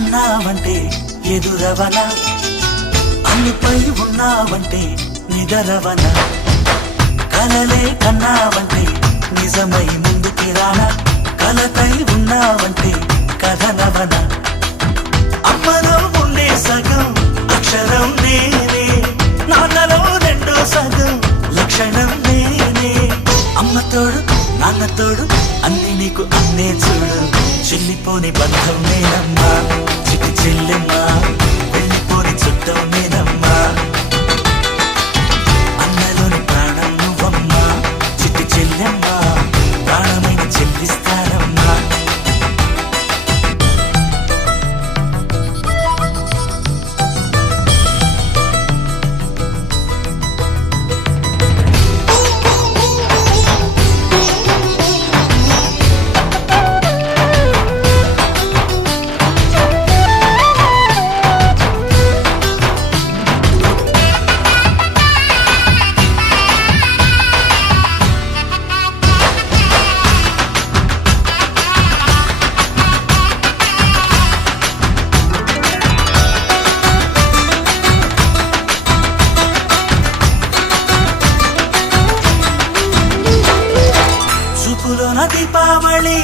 అన్నావంటే ఎదురవన, అన్నిపై ఉన్నావంటే నిదరవన, కలలే కన్నావంటే నిజమై ముందుకి రానా, కలతై ఉన్నావంటే కథనవన. అమ్మలో ఉండే సగం అక్షరం నేనే, నాన్నలో రెండో సగం లక్షణం నేనే. అమ్మతోడు నాన్నతోడు అన్ని నీకు అన్నే చూడు, చెల్లిపోని బంధం నేనమ్మా, చిట్టి చెల్లెమ్మా, వెళ్ళిపోని చుట్టం నేనమ్మా. అన్నలోని ప్రాణం నువ్వమ్మా, చిట్టి చెల్లెమ్మా, ప్రాణమైన చెల్లిస్తానమ్మా. చూపులోన దీపావళి,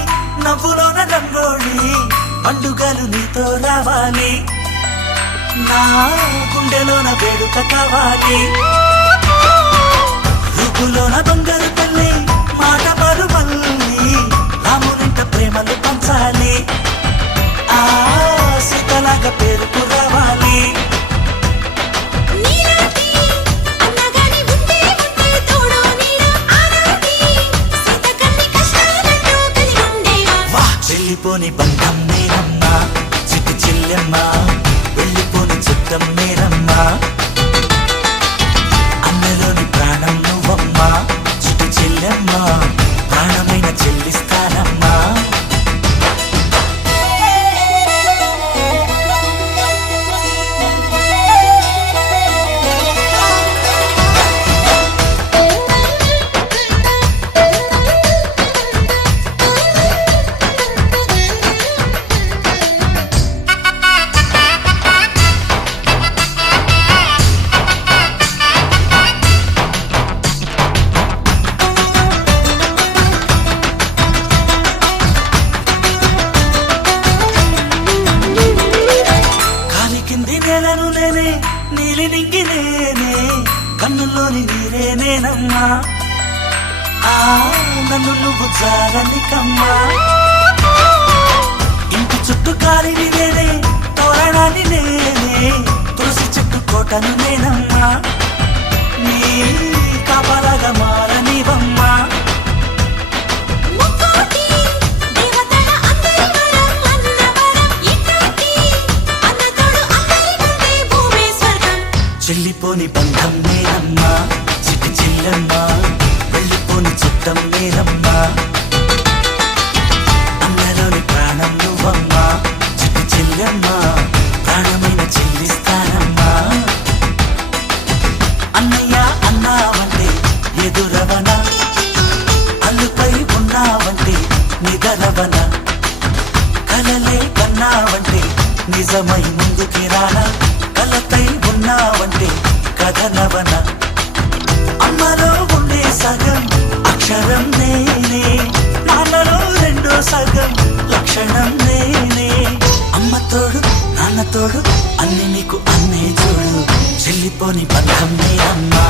నవ్వులోన రంగోళి, పండుగలు నీతో రావాలి, నా గుండెలోన వేడుక కావాలి. రూపులోన దొంగలు తల్లి, మాట పరుమల్లి, రామునింట ప్రేమలు పంచాలి, ఆ సీతలాగా పేరుకు రావాలి. వెళ్ళిపోని బంధం నేనమ్మా, చిట్టి చెల్లెమ్మా, వెళ్ళిపోని చుట్టం నేనమ్మా. అన్నలోని ప్రాణం నువ్వమ్మా, చిట్టి చెల్లెమ్మా, ప్రాణమైన చెల్లిస్తానమ్మా. నేలను నేనే, నీలి నింగి నేనే, కన్నుల్లోని నీరే నేనమ్మా, ఆ నన్ను నువ్వు జారనికమ్మా. ఇంటి చుట్టూ కాలిని నేనే, తోరణాన్ని నేనే, తులసి చెట్టు కోటను నేనమ్మా, నీ కాపలాగా మారనివమ్మా. చెల్లిపోని బంధం నేనమ్మా, చిట్టి చెల్లెమ్మా, వెళ్ళిపోని చుట్టం నేనమ్మా. అన్నలోని ప్రాణం నువ్వమ్మా, చిట్టి చెల్లెమ్మా, ప్రాణమైన చెల్లిస్తానమ్మా. అన్నయ్య అన్నావంటే ఎదురవన, అల్లుపై ఉన్నావంటే నిదరవన, కలలే కన్నావంటే నిజమై ముందుకి రానా, కలతై ఉన్నావంటే కథనవన. అమ్మలో ఉండే సగం అక్షరం నేనే, నాన్నలో రెండో సగం లక్షణం నేనే. అమ్మతోడు నాన్నతోడు అన్ని నీకు అన్నే చూడు, చెల్లిపోని బంధం నేనమ్మా.